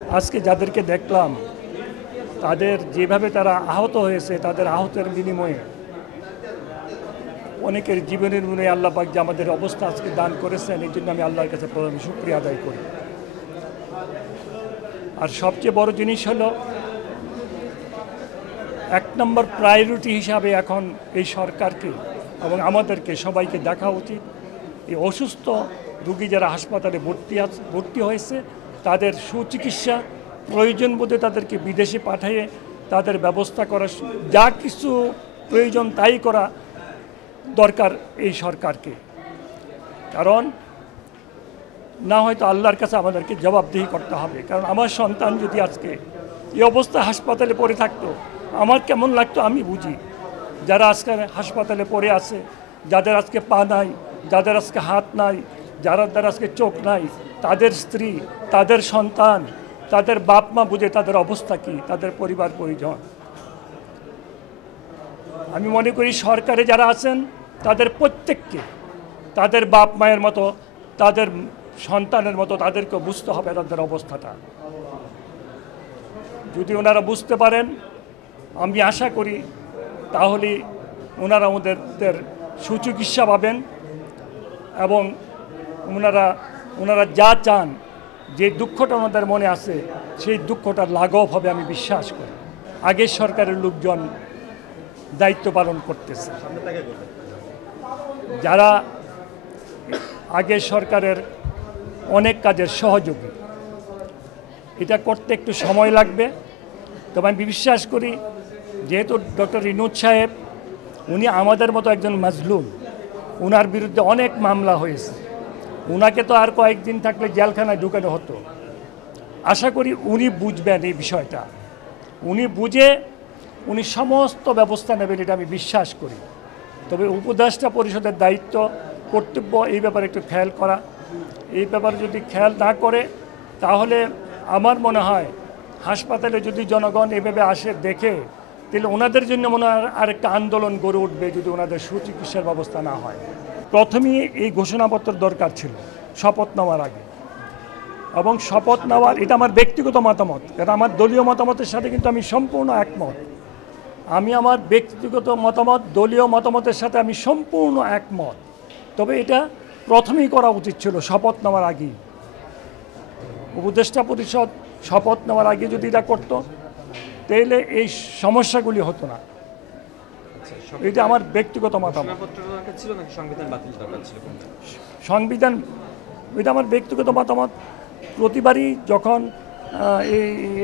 আজকে যাদেরকে দেখলাম তাদের যেভাবে তারা আহত হয়েছে, তাদের আহতের বিনিময়ে অনেকের জীবনের বিনিময়ে আল্লাহ পাক যে আমাদের অবস্থা আজকে দান করেছেন, এই জন্য আমি আল্লাহর কাছে প্রথমে শুকরিয়া আদায় করি। আর সবচেয়ে বড় জিনিস হলো, এক নম্বর প্রায়োরিটি হিসাবে এখন এই সরকারকে এবং আমাদেরকে সবাইকে দেখা উচিত এই অসুস্থ রোগী যারা হাসপাতালে ভর্তি হয়েছে তাদের সুচিকিৎসা, প্রয়োজন বোধে তাদেরকে বিদেশে পাঠিয়ে তাদের ব্যবস্থা করা, যা কিছু প্রয়োজন তাই করা দরকার এই সরকারকে। কারণ না হয়তো আল্লাহর কাছে আমাদেরকে জবাবদিহি করতে হবে। কারণ আমার সন্তান যদি আজকে এই অবস্থা হাসপাতালে পড়ে থাকতো, আমার কেমন লাগতো আমি বুঝি। যারা আজকে হাসপাতালে পড়ে আছে, যাদের আজকে পা নাই, যাদের আজকে হাত নাই, যাদের আজকে চোখ নাই, তাদের স্ত্রী, তাদের সন্তান, তাদের বাপ মা বুঝে তাদের অবস্থা কী, তাদের পরিবার পরিজন। আমি মনে করি সরকারে যারা আছেন তাদের প্রত্যেককে তাদের বাপ মায়ের মতো, তাদের সন্তানের মতো তাদেরকে বুঝতে হবে তাদের অবস্থাটা। যদি ওনারা বুঝতে পারেন, আমি আশা করি তাহলে ওনারা ওদের সুচিকিৎসা পাবেন এবং ওনারা যা চান, যে দুঃখটা ওনাদের মনে আছে সেই দুঃখটা লাঘব হবে আমি বিশ্বাস করি। আগের সরকারের লোকজন দায়িত্ব পালন করতেছে, যারা আগের সরকারের অনেক কাজের সহযোগী, এটা করতে একটু সময় লাগবে। তবে আমি বিশ্বাস করি যেহেতু ডক্টর ইনুজ সাহেব উনি আমাদের মতো একজন মাজলুম, ওনার বিরুদ্ধে অনেক মামলা হয়েছে, ওনাকে তো আর কয়েকদিন থাকলে জেলখানায় ঢুকানো হতো। আশা করি উনি বুঝবেন এই বিষয়টা, উনি বুঝে উনি সমস্ত ব্যবস্থা নেবেন, এটা আমি বিশ্বাস করি। তবে উপদেষ্টা পরিষদের দায়িত্ব, কর্তব্য এই ব্যাপারে একটু খেয়াল করা। এই ব্যাপারে যদি খেয়াল না করে তাহলে আমার মনে হয় হাসপাতালে যদি জনগণ এভাবে আসে দেখে, তাহলে ওনাদের জন্য মনে হয় আরেকটা আন্দোলন গড়ে উঠবে যদি ওনাদের সুচিকিৎসার ব্যবস্থা না হয়। প্রথমেই এই ঘোষণাপত্র দরকার ছিল শপথ নেওয়ার আগে, এবং শপথ নেওয়ার এটা আমার ব্যক্তিগত মতামত, কারণ আমার দলীয় মতামতের সাথে কিন্তু আমি সম্পূর্ণ একমত। আমি আমার ব্যক্তিগত মতামত, দলীয় মতামতের সাথে আমি সম্পূর্ণ একমত। তবে এটা প্রথমেই করা উচিত ছিল শপথ নেওয়ার আগেই। উপদেষ্টা পরিষদ শপথ নেওয়ার আগে যদি এটা করতো তাহলে এই সমস্যাগুলি হতো না। এটা আমার ব্যক্তিগত মতামত। সংবিধান, এটা আমার ব্যক্তিগত মতামত। প্রতিবারই যখন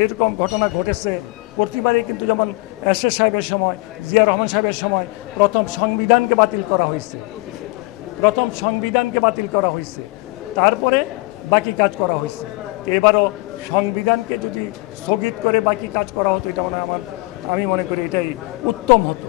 এরকম ঘটনা ঘটেছে, প্রতিবারই কিন্তু যেমন এরশাদ সাহেবের সময়, জিয়া রহমান সাহেবের সময় প্রথম সংবিধানকে বাতিল করা হয়েছে, তারপরে বাকি কাজ করা হয়েছে। এবারও সংবিধানকে যদি স্থগিত করে বাকি কাজ করা হতো, এটা আমি মনে করি এটাই উত্তম হতো।